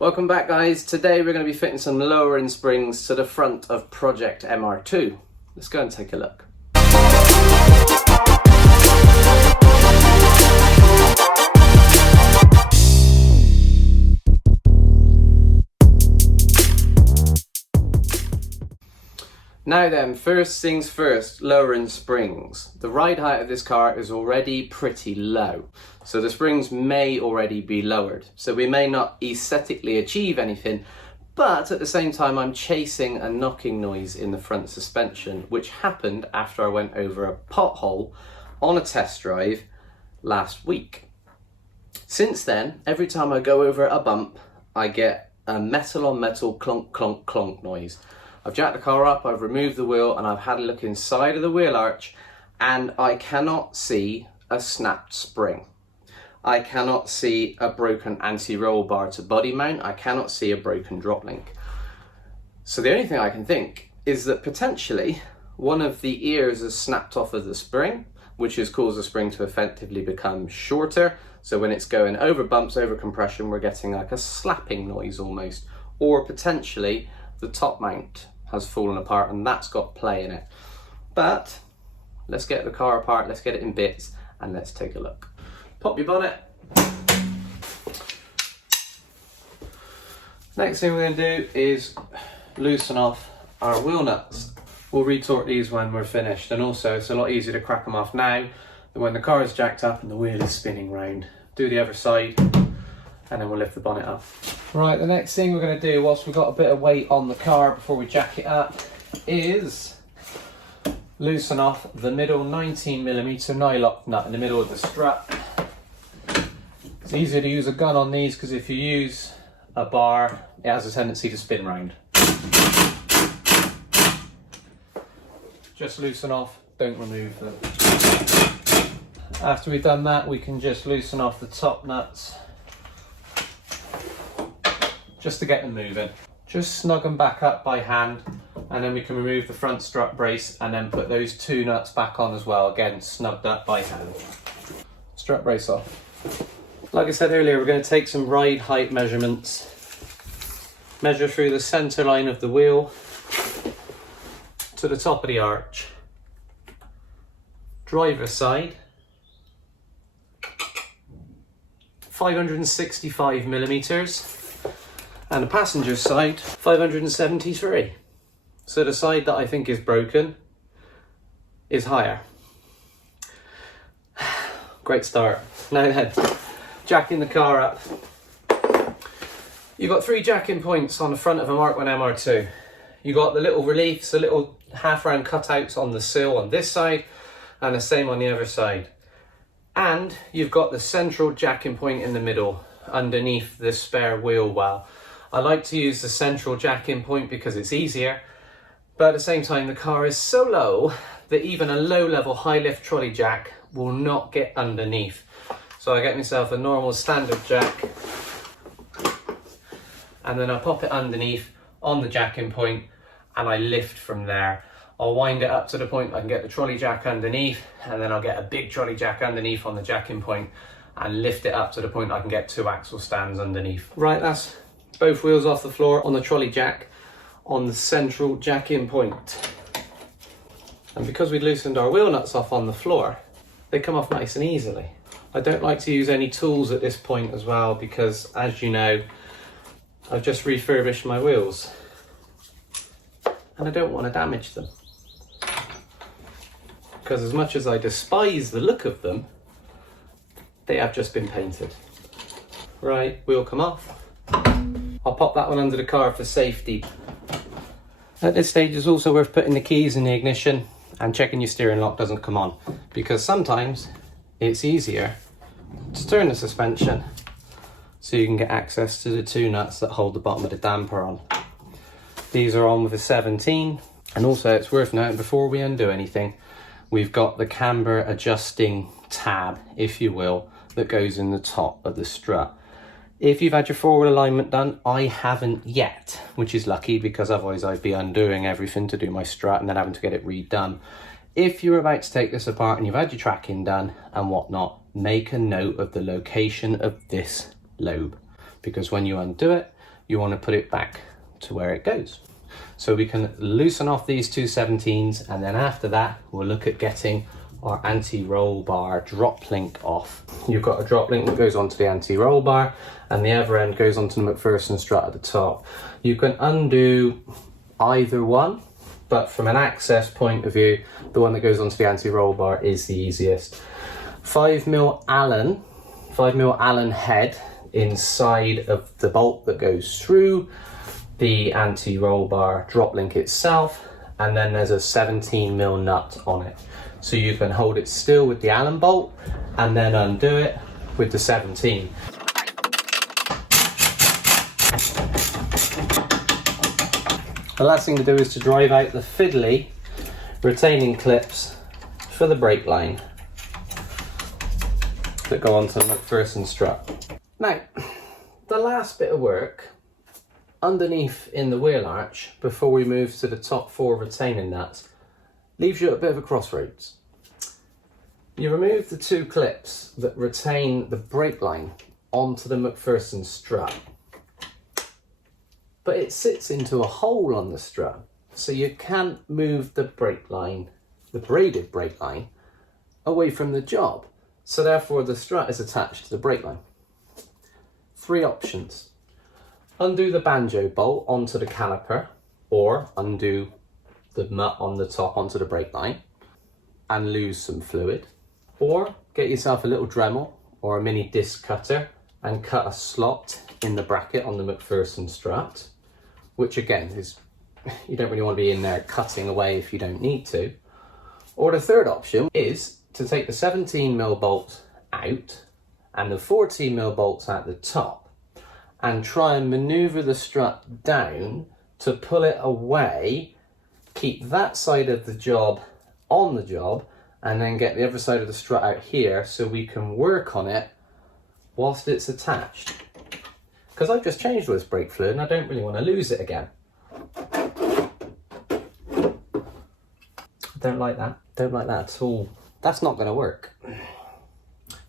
Welcome back, guys. Today we're going to be fitting some lowering springs to the front of Project MR2. Let's go and take a look. Now then, first things first, lowering springs. The ride height of this car is already pretty low, so the springs may already be lowered. So we may not aesthetically achieve anything, but at the same time I'm chasing a knocking noise in the front suspension, which happened after I went over a pothole on a test drive last week. Since then, every time I go over a bump, I get a metal on metal clonk, clonk, clonk noise. I've jacked the car up, I've removed the wheel, and I've had a look inside of the wheel arch, and I cannot see a snapped spring. I cannot see a broken anti-roll bar to body mount. I cannot see a broken drop link. So the only thing I can think is that potentially one of the ears has snapped off of the spring, which has caused the spring to effectively become shorter. So when it's going over bumps, over compression, we're getting like a slapping noise almost. Or potentially the top mount has fallen apart and that's got play in it. But let's get the car apart, let's get it in bits, and let's take a look. Pop your bonnet. Next thing we're going to do is loosen off our wheel nuts. We'll retort these when we're finished, and also it's a lot easier to crack them off now than when the car is jacked up and the wheel is spinning round. Do the other side and then we'll lift the bonnet up. Right, the next thing we're going to do whilst we've got a bit of weight on the car before we jack it up is loosen off the middle 19mm nylock nut in the middle of the strut. It's easier to use a gun on these because if you use a bar, it has a tendency to spin round. Just loosen off, don't remove them. After we've done that, we can just loosen off the top nuts just to get them moving. Just snug them back up by hand, and then we can remove the front strut brace and then put those two nuts back on as well, again snugged up by hand. Strut brace off. Like I said earlier, we're going to take some ride height measurements. Measure through the center line of the wheel to the top of the arch. Driver's side, 565mm. And the passenger side, 573. So the side that I think is broken is higher. Great start. Now then, jacking the car up. You've got 3 jacking points on the front of a Mk1 MR2. You've got the little reliefs, the little half round cutouts on the sill on this side, and the same on the other side. And you've got the central jacking point in the middle, underneath the spare wheel well. I like to use the central jack-in point because it's easier, but at the same time the car is so low that even a low-level high-lift trolley jack will not get underneath. So I get myself a normal standard jack, and then I pop it underneath on the jack-in point and I lift from there. I'll wind it up to the point I can get the trolley jack underneath, and then I'll get a big trolley jack underneath on the jack-in point and lift it up to the point I can get 2 axle stands underneath. Right, that's both wheels off the floor on the trolley jack on the central jack-in point. And because we loosened our wheel nuts off on the floor, they come off nice and easily. I don't like to use any tools at this point as well because, as you know, I've just refurbished my wheels and I don't want to damage them. Because as much as I despise the look of them, they have just been painted. Right, wheel come off. I'll pop that one under the car for safety. At this stage it's also worth putting the keys in the ignition and checking your steering lock doesn't come on, because sometimes it's easier to turn the suspension so you can get access to the 2 nuts that hold the bottom of the damper on. These are on with a 17, and also it's worth noting before we undo anything, we've got the camber adjusting tab, if you will, that goes in the top of the strut. If you've had your forward alignment done, I haven't yet, which is lucky because otherwise I'd be undoing everything to do my strut and then having to get it redone. If you're about to take this apart and you've had your tracking done and whatnot, make a note of the location of this lobe, because when you undo it, you want to put it back to where it goes. So we can loosen off these two 17s, and then after that, we'll look at getting our anti-roll bar drop link off. You've got a drop link that goes onto the anti-roll bar, and the other end goes onto the McPherson strut at the top. You can undo either one, but from an access point of view, the one that goes onto the anti-roll bar is the easiest. 5mm Allen head inside of the bolt that goes through the anti-roll bar drop link itself, and then there's a 17mm nut on it. So you can hold it still with the Allen bolt and then undo it with the 17. The last thing to do is to drive out the fiddly retaining clips for the brake line that go onto the McPherson strut. Now, the last bit of work underneath in the wheel arch before we move to the top 4 retaining nuts leaves you at a bit of a crossroads. You remove the 2 clips that retain the brake line onto the McPherson strut, but it sits into a hole on the strut, so you can't move the brake line, the braided brake line, away from the job. So therefore the strut is attached to the brake line. 3 options. Undo the banjo bolt onto the caliper, or undo the nut on the top onto the brake line and lose some fluid. Or get yourself a little Dremel or a mini disc cutter and cut a slot in the bracket on the McPherson strut, which again is, you don't really want to be in there cutting away if you don't need to. Or the third option is to take the 17mm bolts out and the 14mm bolts at the top and try and maneuver the strut down to pull it away, keep that side of the job on the job, and then get the other side of the strut out here so we can work on it whilst it's attached. Because I've just changed all this brake fluid and I don't really want to lose it again. I don't like that. Don't like that at all. That's not going to work,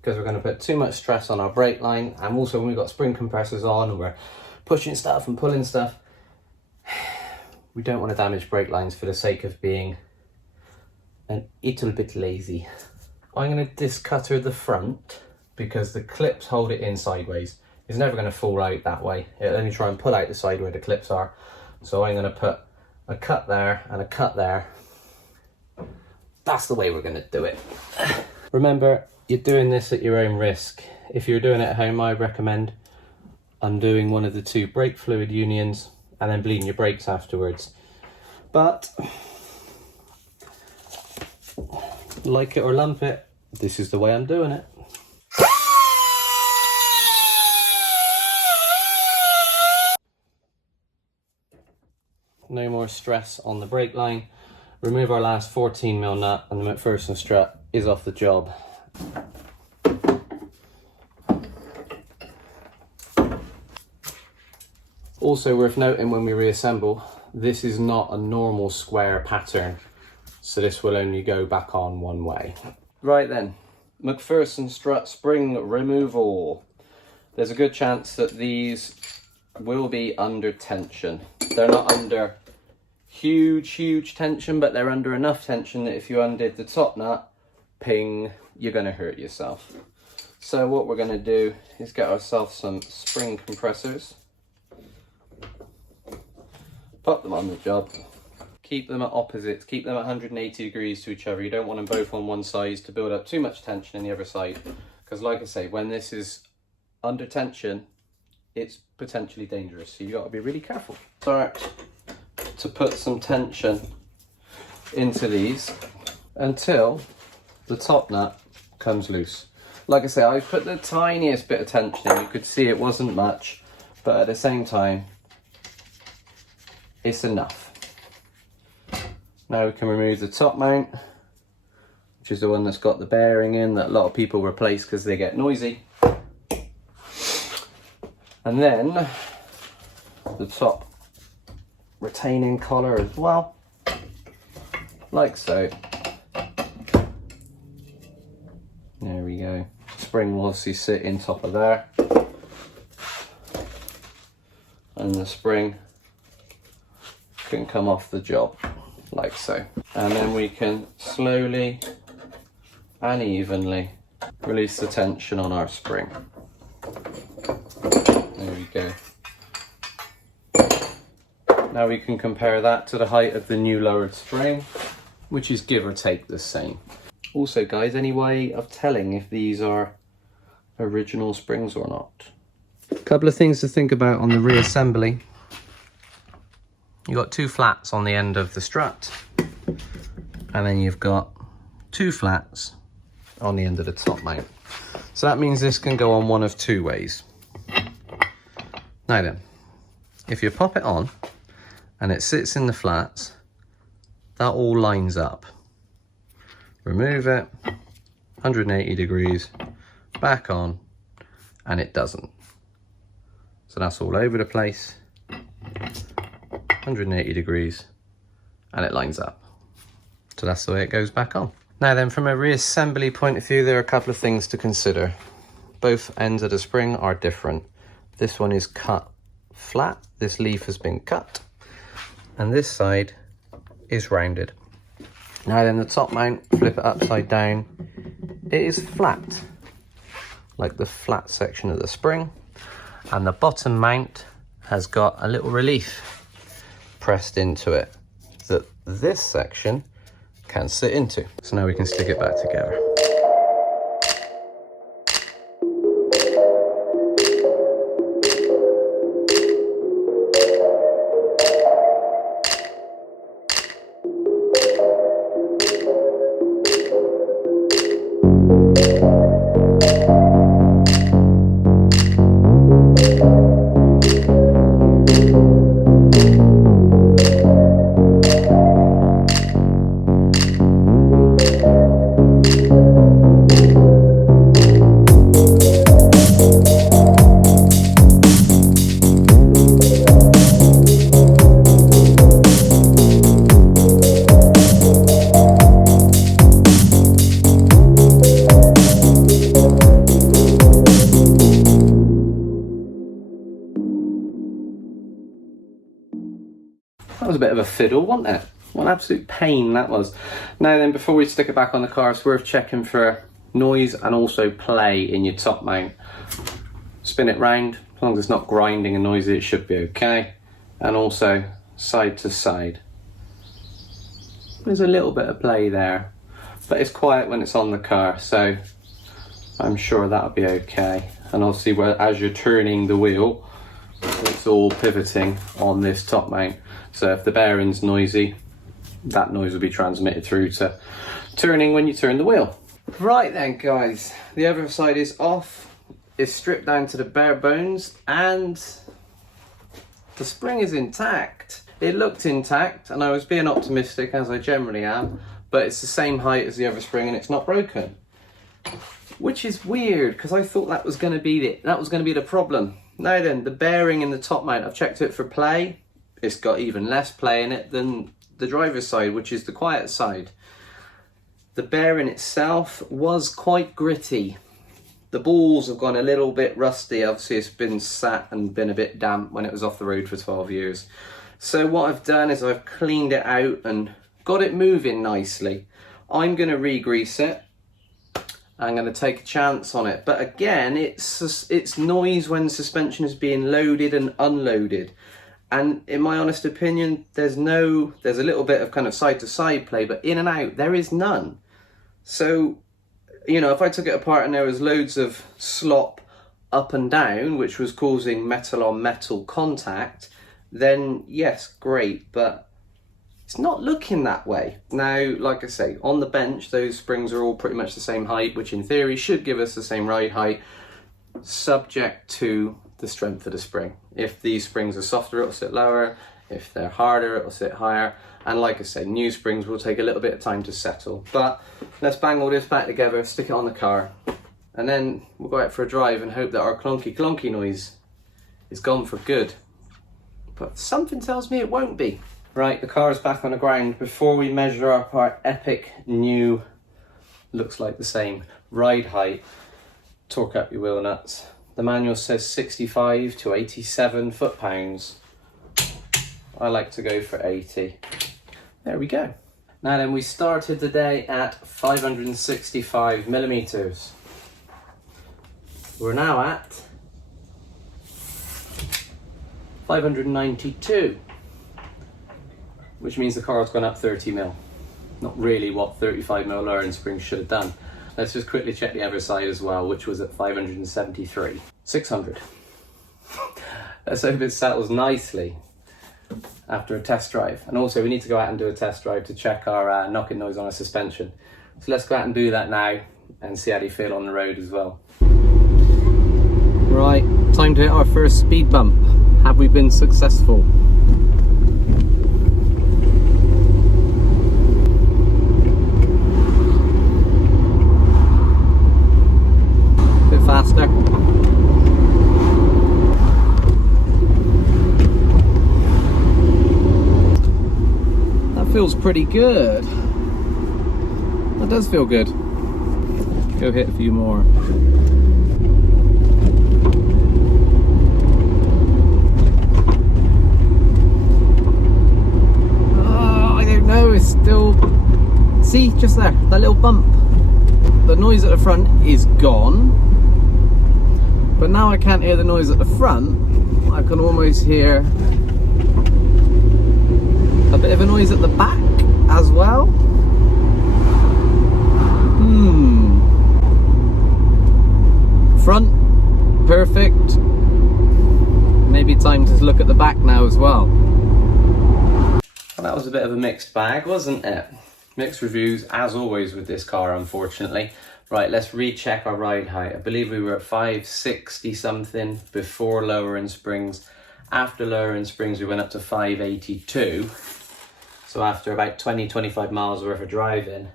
because we're going to put too much stress on our brake line, and also when we've got spring compressors on and we're pushing stuff and pulling stuff, we don't want to damage brake lines for the sake of being a little bit lazy. I'm going to disc cutter the front because the clips hold it in sideways. It's never going to fall out that way. It'll only try and pull out the side where the clips are. So I'm going to put a cut there and a cut there. That's the way we're going to do it. Remember, you're doing this at your own risk. If you're doing it at home, I recommend undoing one of the 2 brake fluid unions and then bleeding your brakes afterwards. But like it or lump it, this is the way I'm doing it. No more stress on the brake line. Remove our last 14mm nut and the McPherson strut is off the job. Also worth noting when we reassemble, this is not a normal square pattern, so this will only go back on one way. Right then, McPherson strut spring removal. There's a good chance that these will be under tension. They're not under huge tension, but they're under enough tension that if you undid the top nut, ping, you're going to hurt yourself. So what we're going to do is get ourselves some spring compressors, pop them on the job, keep them at opposites, keep them at 180 degrees to each other. You don't want them both on one side to build up too much tension in the other side, because like I say, when this is under tension, it's potentially dangerous, so you've got to be really careful. Start to put some tension into these until the top nut comes loose. Like I say, I put the tiniest bit of tension in. You could see it wasn't much, but at the same time, it's enough. Now we can remove the top mount, which is the one that's got the bearing in that a lot of people replace because they get noisy. And then the top retaining collar as well, like so. There we go. Spring will obviously sit in top of there. and the spring can come off the job like so. And then we can slowly and evenly release the tension on our spring. There we go. Now we can compare that to the height of the new lowered spring, which is give or take the same. Also guys, any way of telling if these are original springs or not? A couple of things to think about on the reassembly. You've got two flats on the end of the strut, and then you've got two flats on the end of the top mount. So that means this can go on one of two ways. Now then, if you pop it on and it sits in the flats, that all lines up. Remove it, 180 degrees, back on, and it doesn't. So that's all over the place, 180 degrees, and it lines up. So that's the way it goes back on. Now then, from a reassembly point of view, there are a couple of things to consider. Both ends of the spring are different. This one is cut flat, this leaf has been cut, and this side is rounded. Now then, the top mount, flip it upside down, it is flat, like the flat section of the spring, and the bottom mount has got a little relief pressed into it that this section can sit into. So now we can stick it back together. That was a bit of a fiddle, wasn't it? What an absolute pain that was. Now then, before we stick it back on the car, it's worth checking for noise and also play in your top mount. Spin it round, as long as it's not grinding and noisy, it should be okay. And also side to side. There's a little bit of play there, but it's quiet when it's on the car, so I'm sure that'll be okay. And obviously, as you're turning the wheel, it's all pivoting on this top mount. So if the bearing's noisy, that noise will be transmitted through to turning when you turn the wheel. Right then guys, the other side is off, it's stripped down to the bare bones, and the spring is intact. It looked intact, and I was being optimistic, as I generally am, but it's the same height as the other spring and it's not broken. Which is weird, because I thought that was going to be the problem. Now then, the bearing in the top mount, I've checked it for play. It's got even less play in it than the driver's side, which is the quiet side. The bearing itself was quite gritty. The balls have gone a little bit rusty. Obviously, it's been sat and been a bit damp when it was off the road for 12 years. So what I've done is I've cleaned it out and got it moving nicely. I'm going to re-grease it. I'm going to take a chance on it. But again, it's noise when suspension is being loaded and unloaded. And in my honest opinion, there's a little bit of kind of side to side play, but in and out, there is none. So, you know, if I took it apart and there was loads of slop up and down, which was causing metal on metal contact, then yes, great, but it's not looking that way. Now, like I say, on the bench, those springs are all pretty much the same height, which in theory should give us the same ride height, subject to the strength of the spring. If these springs are softer, it'll sit lower. If they're harder, it'll sit higher. And like I said, new springs will take a little bit of time to settle. But let's bang all this back together, stick it on the car, and then we'll go out for a drive and hope that our clunky noise is gone for good. But something tells me it won't be. Right, the car is back on the ground. Before we measure up our epic new, looks like the same, ride height, torque up your wheel nuts, The manual says 65 to 87 foot-pounds. I like to go for 80. There we go. Now then, we started the day at 565 millimeters. We're now at 592, which means the car has gone up 30 mil. Not really what 35 mil lowering springs should have done. Let's just quickly check the other side as well, which was at 573. 600. Let's hope it settles nicely after a test drive. And also we need to go out and do a test drive to check our knocking noise on our suspension. So let's go out and do that now and see how they feel on the road as well. Right, time to hit our first speed bump. Have we been successful? Bit faster. That feels pretty good. That does feel good. Go hit a few more. It's still, see, just there, that little bump. The noise at the front is gone, but now I can't hear the noise at the front. I can almost hear a bit of a noise at the back as well. Front, perfect. Maybe time to look at the back now as well. Well, that was a bit of a mixed bag, wasn't it? Mixed reviews, as always with this car, unfortunately. Right, let's recheck our ride height. I believe we were at 560 something before lowering springs. After lowering springs, we went up to 582. So after about 20-25 miles worth of driving,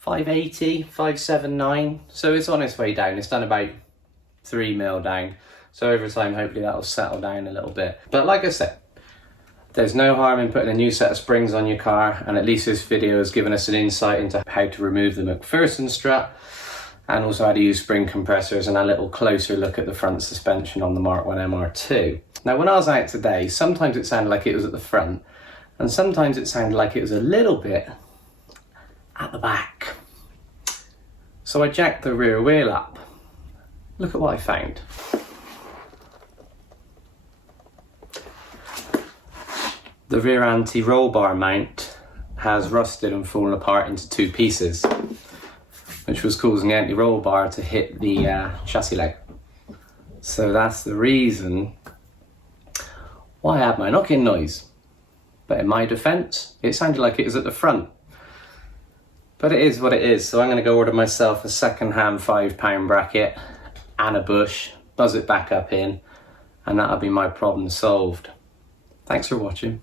580, 579. So it's on its way down. It's done about 3 mil down. So over time, hopefully that'll settle down a little bit. But like I said, there's no harm in putting a new set of springs on your car, and at least this video has given us an insight into how to remove the McPherson strut and also how to use spring compressors, and a little closer look at the front suspension on the Mk1 MR2. Now when I was out today, sometimes it sounded like it was at the front and sometimes it sounded like it was a little bit at the back. So I jacked the rear wheel up. Look at what I found. The rear anti-roll bar mount has rusted and fallen apart into 2 pieces, which was causing the anti-roll bar to hit the chassis leg. So that's the reason why I had my knocking noise. But in my defence, it sounded like it was at the front. But it is what it is, so I'm going to go order myself a second-hand £5 bracket and a bush, buzz it back up in, and that'll be my problem solved. Thanks for watching.